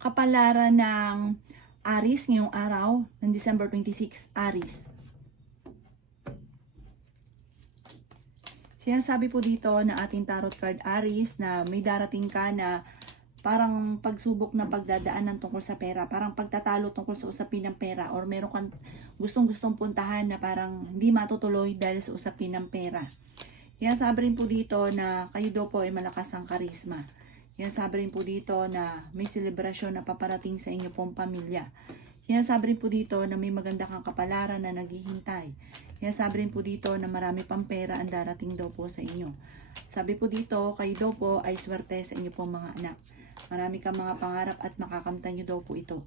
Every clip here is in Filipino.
kapalaran ng Aries ngayong araw ng December 26, Aries. Sinasabi po dito na ating tarot card Aries na may darating ka na parang pagsubok na pagdadaanan tungkol sa pera, parang pagtatalo tungkol sa usapin ng pera, or meron kang gustong-gustong puntahan na parang hindi matutuloy dahil sa usapin ng pera. Sinasabi rin po dito na kayo daw po ay malakas ang karisma. Sinasabi rin po dito na may selebrasyon na paparating sa inyo pong pamilya. Sinasabi rin po dito na may maganda kang kapalaran na naghihintay. Sinasabi rin po dito na marami pang pera ang darating daw po sa inyo. Sabi po dito, kayo daw po ay swerte sa inyo pong mga anak. Marami kang mga pangarap at makakamtan nyo daw po ito.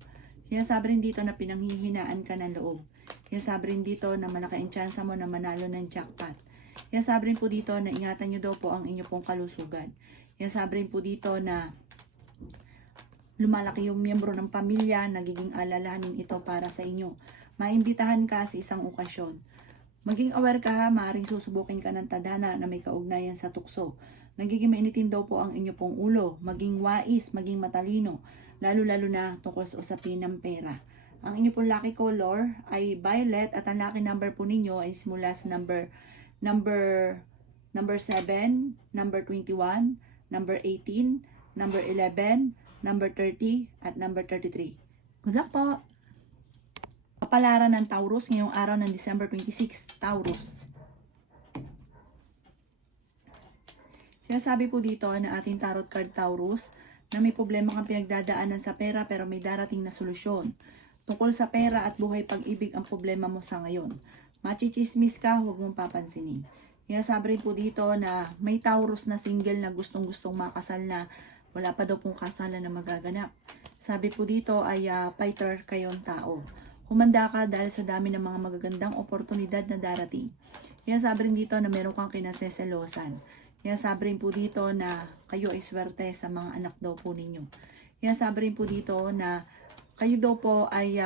Sinasabi rin dito na pinanghihinaan ka ng loob. Sinasabi rin dito na malaki ang tsansa mo na manalo ng jackpot. Sinasabi rin po dito na ingatan nyo daw po ang inyo pong kalusugan. Sinasabi rin po dito na lumalaki yung miyembro ng pamilya, nagiging alalahanin ito para sa inyo. Maimbitahan ka sa isang okasyon. Maging aware ka ha, maaaring susubukin ka ng tadhana na may kaugnayan sa tukso. Nagiging mainitin daw po ang inyo pong ulo, maging wais, maging matalino, lalo-lalo na tungkol sa usapin ng pera. Ang inyo pong lucky color ay violet at ang lucky number po ninyo ay simula sa number 7, number 21, number 18, number 11, number 30, at number 33. Good luck po! Kapalaran ng Taurus ngayong araw ng December 26, Taurus. Sinasabi po dito na ating tarot card Taurus na may problema kang pinagdadaanan sa pera pero may darating na solusyon. Tungkol sa pera at buhay pag-ibig ang problema mo sa ngayon. Machichismis ka, huwag mong papansinin. Sinasabi rin po dito na may Taurus na single na gustong-gustong makasal na wala pa daw pong kasalan na magaganap. Sabi po dito ay fighter kayong tao. Humanda ka dahil sa dami ng mga magagandang oportunidad na darating. Sinasabi rin dito na meron kang kinaseselosan. Sinasabi rin po dito na kayo ay swerte sa mga anak daw po ninyo. Sinasabi rin po dito na kayo daw po ay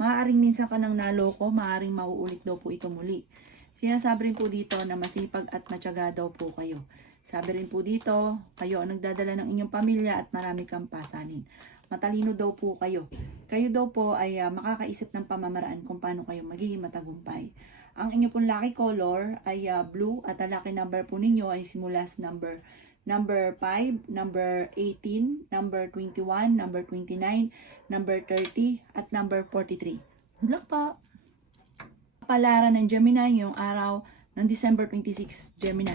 maaaring minsan ka nang naloko, maaaring mauulit daw po ito muli. Sinasabi rin po dito na masipag at matyaga daw po kayo. Sabi rin po dito, kayo ang nagdadala ng inyong pamilya at marami kang pasanin. Matalino daw po kayo. Kayo daw po ay makakaisip ng pamamaraan kung paano kayo magiging matagumpay. Ang inyo pong lucky color ay blue at ang lucky number po ninyo ay simula sa number 5, number 18, number 21, number 29, number 30, at number 43. Good luck po! Kapalaran ng Gemini ngayong araw ng December 26, Gemini.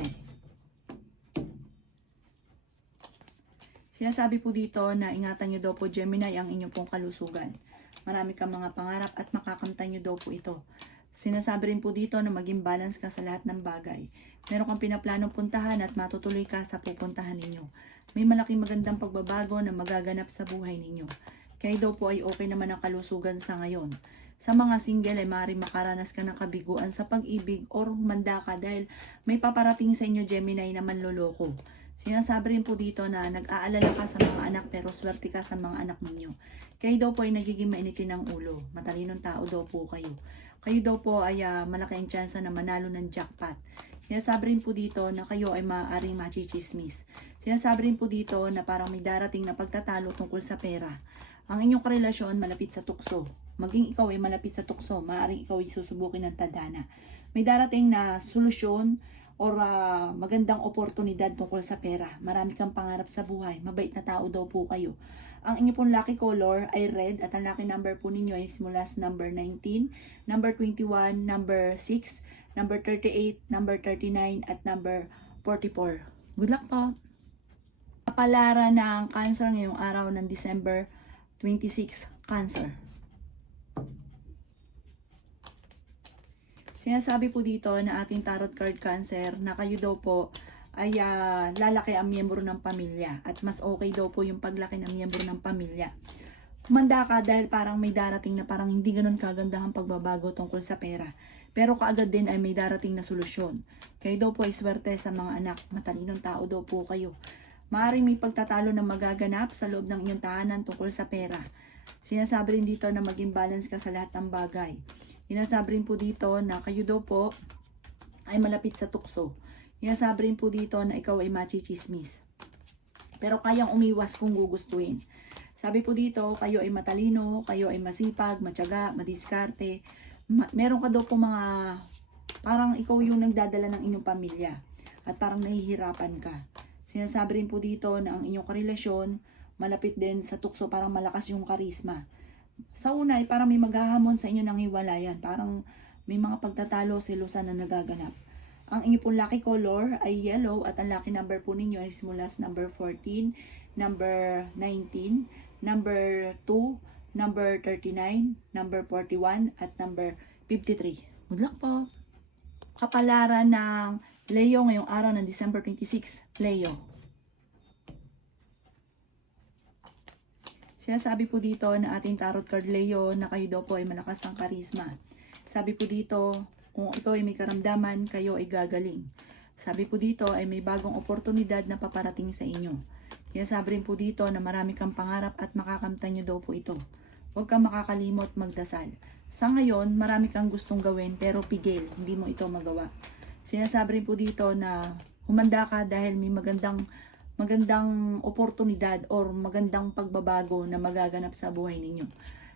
Sinasabi po dito na ingatan nyo daw po Gemini ang inyong pong kalusugan. Marami kang mga pangarap at makakamtan nyo daw po ito. Sinasabi rin po dito na maging balance ka sa lahat ng bagay. Meron kang pinaplanong puntahan at matutuloy ka sa pupuntahan ninyo. May malaking magandang pagbabago na magaganap sa buhay ninyo. Kaya daw po ay okay naman ang kalusugan sa ngayon. Sa mga single ay maaaring makaranas ka ng kabiguan sa pag-ibig or humanda ka dahil may paparating sa inyo Gemini na manloloko. Sinasabi rin po dito na nag-aalala ka sa mga anak pero swerte ka sa mga anak ninyo. Kayo daw po ay nagiging mainitin ng ulo. Matalinong tao daw po kayo. Kayo daw po ay malaki ang tsansa na manalo ng jackpot. Sinasabi rin po dito na kayo ay maaaring machichismis. Sinasabi rin po dito na parang may darating na pagtatalo tungkol sa pera. Ang inyong karelasyon malapit sa tukso. Maging ikaw ay malapit sa tukso, maaaring ikaw ay susubukin ng tadhana. May darating na solusyon or magandang oportunidad tungkol sa pera. Marami kang pangarap sa buhay. Mabait na tao daw po kayo. Ang inyo pong lucky color ay red at ang lucky number po ninyo ay simula sa number 19, number 21, number 6, number 38, number 39, at number 44. Good luck po! Kapalaran ng Cancer ngayong araw ng December 26, Cancer. Sinasabi po dito na ating tarot card Cancer na kayo daw po ay lalaki ang miyembro ng pamilya at mas okay daw po yung paglaki ng miyembro ng pamilya. Humanda ka dahil parang may darating na parang hindi ganun kagandahang pagbabago tungkol sa pera. Pero kaagad din ay may darating na solusyon. Kayo daw po ay swerte sa mga anak. Matalinong tao daw po kayo. Maaaring may pagtatalo na magaganap sa loob ng inyong tahanan tungkol sa pera. Sinasabi rin dito na maging balance ka sa lahat ng bagay. Sinasabi rin po dito na kayo daw po ay malapit sa tukso. Sinasabi rin po dito na ikaw ay machichismis. Pero kayang umiwas kung gugustuhin. Sabi po dito, kayo ay matalino, kayo ay masipag, matyaga, madiskarte. Meron ka daw po mga, parang ikaw yung nagdadala ng inyong pamilya at parang nahihirapan ka. Sinasabi rin po dito na ang inyong karelasyon, malapit din sa tukso, parang malakas yung karisma. Sa una ay parang may maghahamon sa inyo ng hiwalayan, parang may mga pagtatalo, selosan na nagaganap. Ang inyo pong lucky color ay yellow at ang lucky number po ninyo ay simula sa number 14, number 19, number 2, number 39, number 41, at number 53. Good luck po! Kapalaran ng Leo ngayong araw ng December 26, Leo. Sinasabi po dito na ating tarot card Leo na kayo daw po ay malakas ang karisma. Sabi po dito, kung ikaw ay may karamdaman, kayo ay gagaling. Sabi po dito ay may bagong oportunidad na paparating sa inyo. Sabi rin po dito na marami kang pangarap at makakamtan nyo daw po ito. Huwag kang makakalimot magdasal. Sa ngayon, marami kang gustong gawin pero pigil, hindi mo ito magawa. Sinasabi rin po dito na humanda ka dahil may magandang oportunidad or magandang pagbabago na magaganap sa buhay ninyo.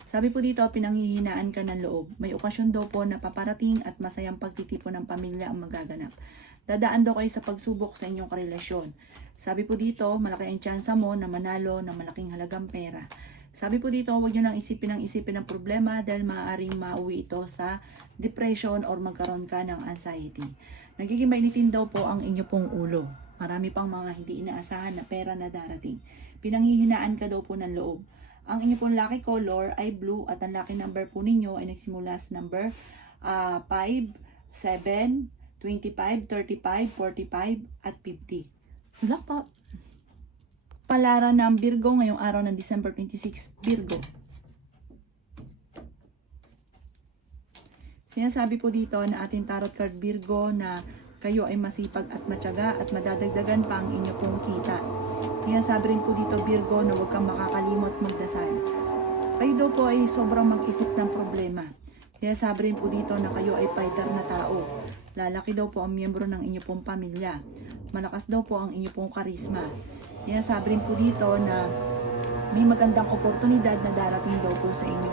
Sabi po dito, pinanghihinaan ka ng loob. May okasyon daw po na paparating at masayang pagtitipon ng pamilya ang magaganap. Dadaan daw kayo sa pagsubok sa inyong karelasyon. Sabi po dito, malaki ang tsansa mo na manalo ng malaking halagang pera. Sabi po dito, huwag nyo nang isipin ng problema dahil maaaring mauwi ito sa depression or magkaroon ka ng anxiety. Nagiging mainitin daw po ang inyo pong ulo. Marami pang mga hindi inaasahan na pera na darating. Pinanghihinaan ka daw po ng loob. Ang inyo pong lucky color ay blue at ang lucky number po ninyo ay nagsimula sa number 5, 7, 25, 35, 45, at 50. Good luck po! Palaran ng Virgo ngayong araw ng December 26, Virgo. Sinasabi po dito na ating tarot card Virgo na kayo ay masipag at matyaga at madadagdagan pa ang inyo pong kita. Sinasabi rin po dito Virgo na huwag kang makakalimot magdasal. Kayo daw po ay sobrang mag-isip ng problema. Sinasabi rin po dito na kayo ay fighter na tao. Lalaki daw po ang miyembro ng inyo pong pamilya. Malakas daw po ang inyo pong karisma. Sinasabi rin po dito na may magandang oportunidad na darating daw po sa inyo.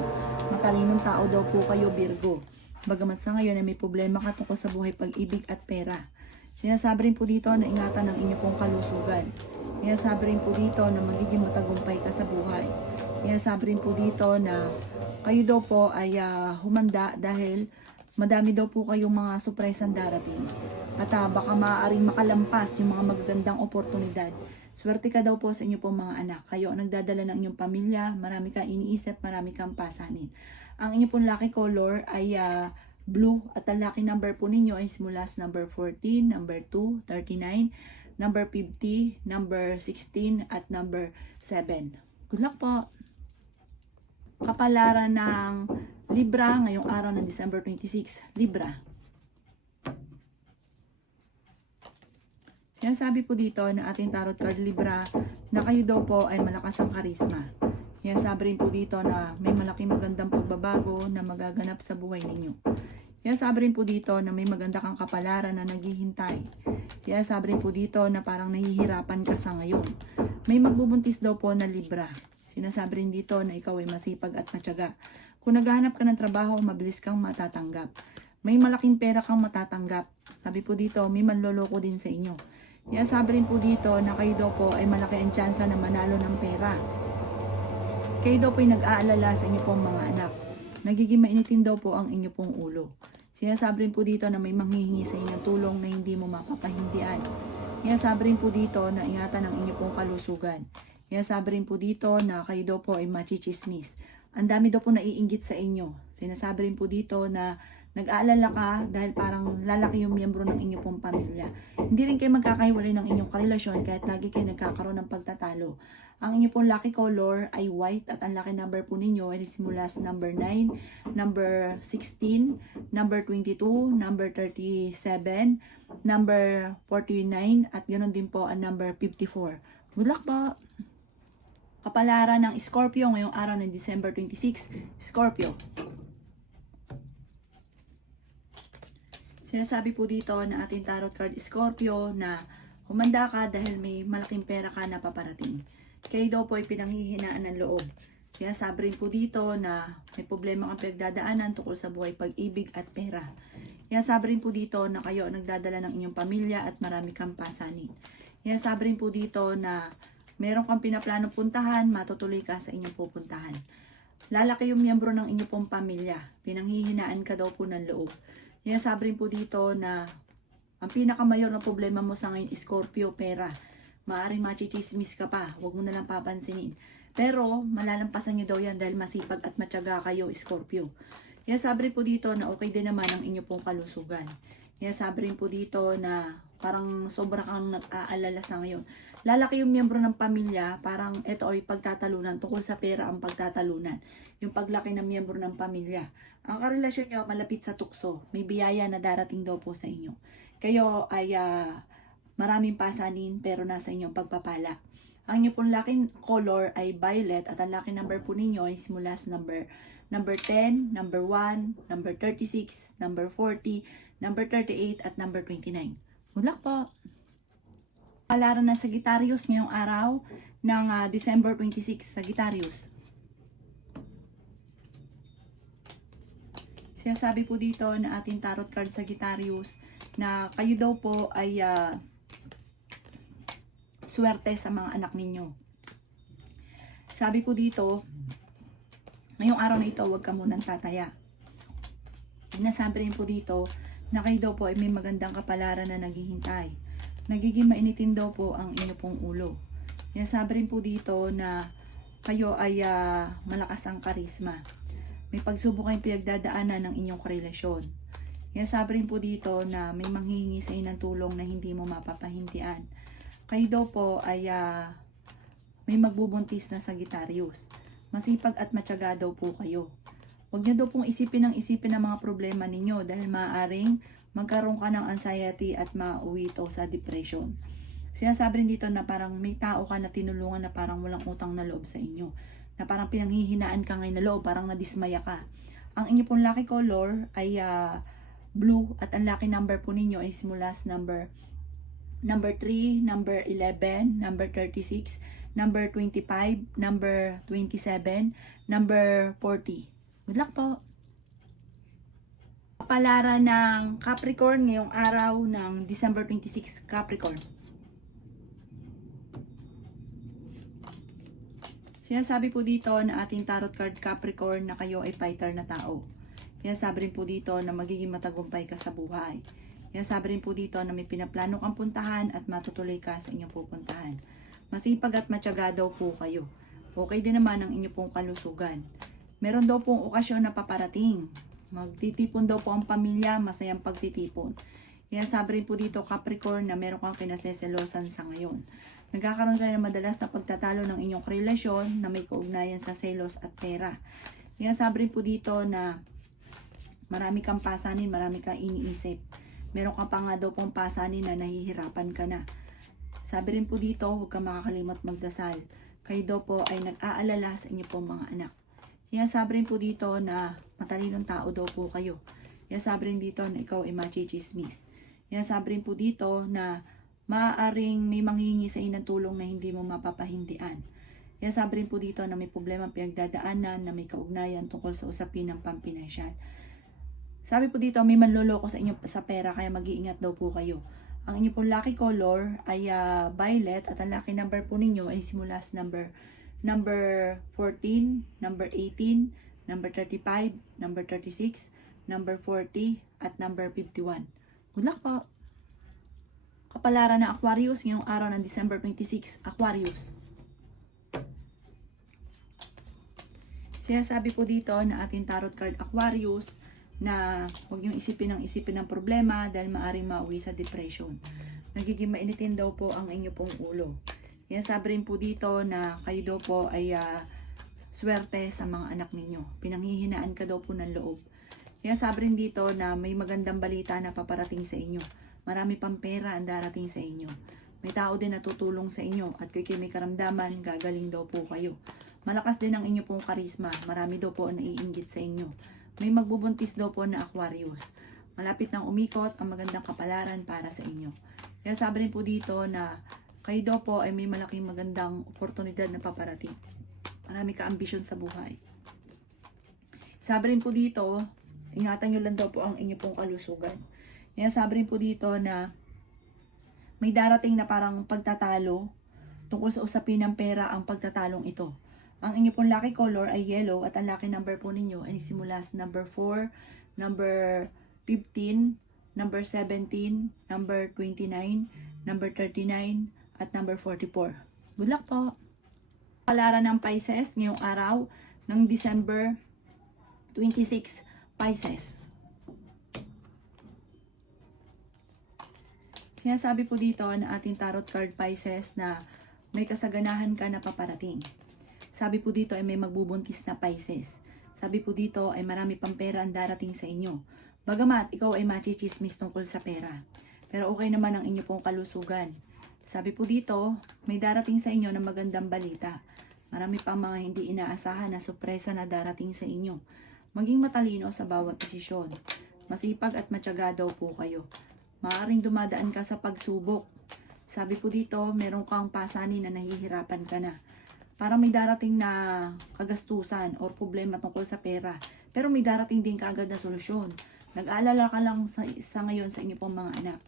Matalinong tao daw po kayo Virgo. Bagamat sa ngayon ay may problema ka tungkol sa buhay, pag-ibig at pera. Sinasabi rin po dito na ingatan ang inyo pong kalusugan. Sinasabi rin po dito na magiging matagumpay ka sa buhay. Sinasabi rin po dito na kayo daw po ay humanda dahil madami daw po kayong mga surpresang darating. At baka maaaring makalampas yung mga magagandang oportunidad. Swerte ka daw po sa inyo pong mga anak. Kayo ang nagdadala ng inyong pamilya, marami kang iniisip, marami kang pasanin. Ang inyo pong lucky color ay blue at ang lucky number po ninyo ay simula sa number 14, number 2, 39, number 50, number 16, at number 7. Good luck po! Kapalaran ng Libra ngayong araw ng December 26, Libra. Sinasabi po dito na ating tarot card Libra na kayo daw po ay malakas ang karisma. Sinasabi rin po dito na may malaking magandang pagbabago na magaganap sa buhay ninyo. Sinasabi rin po dito na may maganda kang kapalaran na naghihintay. Sinasabi rin po dito na parang nahihirapan ka sa ngayon. May magbubuntis daw po na Libra. Sinasabi rin dito na ikaw ay masipag at matyaga. Kung naghahanap ka ng trabaho, mabilis kang matatanggap. May malaking pera kang matatanggap. Sabi po dito, may manloloko din sa inyo. Sinasabi rin po dito na kayo daw po ay malaki ang tsansa na manalo ng pera. Kayo daw po ay nag-aalala sa inyo pong mga anak. Nagiging mainitin daw po ang inyo pong ulo. Sinasabi rin po dito na may manghihingi sa inyo tulong na hindi mo mapapahindian. Sinasabi rin po dito na ingatan ang inyo pong kalusugan. Sinasabi rin po dito na kayo daw po ay machichismis. Ang dami daw po naiinggit sa inyo. Sinasabi rin po dito na nag-aalala ka dahil parang lalaki yung miyembro ng inyong pong pamilya. Hindi rin kayo magkakahiwalay ng inyong karelasyon kahit lagi kayo nagkakaroon ng pagtatalo. Ang inyong pong lucky color ay white at ang lucky number po ninyo ay simula sa number 9, number 16, number 22, number 37, number 49, at ganoon din po ang number 54. Good luck po! Kapalaran ng Scorpio ngayong araw ng December 26, Scorpio. Sinasabi po dito na ating tarot card Scorpio na humanda ka dahil may malaking pera ka na paparating. Kayo daw po ay pinanghihinaan ng loob. Kaya sabi rin po dito na may problema kang pinagdadaanan tungkol sa buhay, pag-ibig at pera. Kaya sabi rin po dito na kayo ang nagdadala ng inyong pamilya at marami kang pasanin. Kaya sabi rin po dito na meron kang pinaplanong puntahan, matutuloy ka sa inyong pupuntahan. Lalaki yung miyembro ng inyong pong pamilya. Pinanghihinaan ka daw po ng loob. Kaya sabi rin po dito na ang pinakamayor na problema mo sa ngayon, Scorpio, pera. Maaring machichismis ka pa, huwag mo nalang papansinin. Pero malalampasan nyo daw yan dahil masipag at matyaga kayo, Scorpio. Kaya sabi rin po dito na okay din naman ang inyong pong kalusugan. Kaya sabi rin po dito na parang sobra kang nag-aalala sa ngayon. Lalaki yung miyembro ng pamilya, parang ito ay pagtatalunan. Tungkol sa pera ang pagtatalunan. Yung paglaki ng miyembro ng pamilya. Ang karelasyon nyo malapit sa tukso. May biyaya na darating daw po sa inyo. Kayo ay maraming pasanin pero nasa inyong pagpapala. Ang inyong pong lucky color ay violet at ang lucky number po ninyo ay simula sa number 10, number 1, number 36, number 40, number 38 at number 29. Good luck po! Palaran ng Sagittarius ngayong araw ng December 26, Sagittarius. Sinasabi po dito na ating tarot card Sagittarius na kayo daw po ay swerte sa mga anak ninyo. Sabi po dito, ngayong araw na ito, huwag ka munang tataya. Nasabi rin po dito na kayo daw po ay may magandang kapalaran na naghihintay. Nagiging mainitin daw po ang inyo pong ulo. Nasabi rin po dito na kayo ay malakas ang karisma. May pagsubok kayong pinagdadaanan ng inyong karelasyon. Sabi rin po dito na may manghihingi sa inyo ng tulong na hindi mo mapapahindian. Kayo daw po ay may magbubuntis na Sagittarius. Masipag at matyaga daw po kayo. Huwag niyo daw pong isipin ng mga problema ninyo dahil maaaring magkaroon ka ng anxiety at mauwi ito sa depression. Sinasabi rin dito na parang may tao ka na tinulungan na parang walang utang na loob sa inyo. Na parang pinanghihinaan ka ngayon na loob, parang nadismaya ka. Ang inyo pong lucky color ay blue at ang lucky number po ninyo ay simula sa number 3, number 11, number 36, number 25, number 27, number 40. Good luck po! Kapalaran ng Capricorn ngayong araw ng December 26, Capricorn. Sinasabi po dito na ating tarot card Capricorn na kayo ay fighter na tao. Sinasabi rin po dito na magiging matagumpay ka sa buhay. Sinasabi rin po dito na may pinaplano kang puntahan at matutuloy ka sa inyong pupuntahan. Masipag at matyaga daw po kayo. Okay din naman ang inyong pong kalusugan. Meron daw pong okasyon na paparating. Magtitipon daw po ang pamilya, masayang pagtitipon. Sinasabi rin po dito Capricorn na meron kang kinaseselosan sa ngayon. Nagkakaroon kayo ng madalas na pagtatalo ng inyong relasyon na may kaugnayan sa selos at pera. Sinasabi rin po dito na marami kang pasanin, marami kang iniisip. Meron ka pa nga daw pong pasanin na nahihirapan ka na. Sabi rin po dito, huwag kang makakalimot magdasal. Kayo daw po ay nag-aalala sa inyo pong mga anak. Sabi rin po dito na matalinong tao daw po kayo. Sabi rin dito na ikaw ay machichismis. Sabi rin po dito na maaaring may manghingi sa inyo ng tulong na hindi mo mapapahindian. Sabi rin po dito na may problema pinagdadaanan na may kaugnayan tungkol sa usapin ng pampinansyal. Sabi po dito may manloloko sa inyo sa pera kaya mag-iingat daw po kayo. Ang inyo pong lucky color ay violet at ang lucky number po ninyo ay simula sa number 14, number 18, number 35, number 36, number 40 at number 51. Good luck po! Kapalaran ng Aquarius ngayong araw ng December 26, Aquarius. Sinasabi po dito na ating tarot card Aquarius na huwag niyong isipin ng problema dahil maaaring mauwi sa depression. Nagiging mainitin daw po ang inyo pong ulo. Sinasabi rin po dito na kayo daw po ay swerte sa mga anak ninyo. Pinanghihinaan ka daw po ng loob. Sinasabi rin dito na may magandang balita na paparating sa inyo. Marami pang pera ang darating sa inyo. May tao din na tutulong sa inyo at kung may karamdaman, gagaling daw po kayo. Malakas din ang inyo pong karisma. Marami daw po ang naiinggit sa inyo. May magbubuntis daw po na Aquarius. Malapit nang umikot ang magandang kapalaran para sa inyo. Kaya sabi rin po dito na Kayo daw po ay may malaking magandang oportunidad na paparating. Marami ka ambisyon sa buhay. Sabi rin po dito, ingatan nyo lang daw po ang inyo pong kalusugan. Kaya sabi rin po dito na may darating na parang pagtatalo tungkol sa usapin ng pera ang pagtatalong ito. Ang inyo pong lucky color ay yellow at ang lucky number po ninyo ay simula sa number 4, number 15, number 17, number 29, number 39, at number 44. Good luck po! Palaran ng Pisces ngayong araw ng December 26, Pisces. Sinasabi po dito na ating tarot card Pisces na may kasaganahan ka na paparating. Sabi po dito ay may magbubuntis na Pisces. Sabi po dito ay marami pang pera ang darating sa inyo. Bagamat ikaw ay machichismis tungkol sa pera. Pero okay naman ang inyo pong kalusugan. Sabi po dito, may darating sa inyo na magandang balita. Marami pang mga hindi inaasahan na sorpresa na darating sa inyo. Maging matalino sa bawat desisyon. Masipag at matyaga daw po kayo. Maaaring dumadaan ka sa pagsubok. Sabi po dito, meron kang pasanin na nahihirapan ka na. Parang may darating na kagastusan o problema tungkol sa pera. Pero may darating din kaagad na solusyon. Nag-aalala ka lang sa ngayon sa inyo pong mga anak.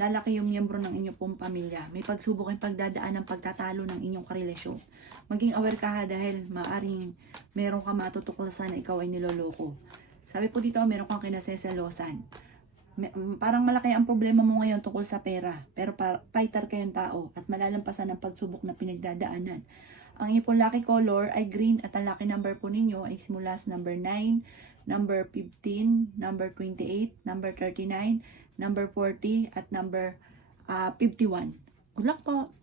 Lalaki yung miyembro ng inyong pong pamilya. May pagsubok ang pagdadaan ng pagtatalo ng inyong karelasyon. Maging aware ka ha dahil maaring meron ka matutuklasan na ikaw ay niloloko. Sabi po dito, meron kang kinaseselosan. Parang malaki ang problema mo ngayon tungkol sa pera. Pero fighter kayong tao at malalampasan ang pagsubok na pinagdadaanan. Ang inyong pong lucky color ay green at ang lucky number po ninyo ay simula sa number 9, number 15, number 28, number 39, number 40, at number 51. Good luck po!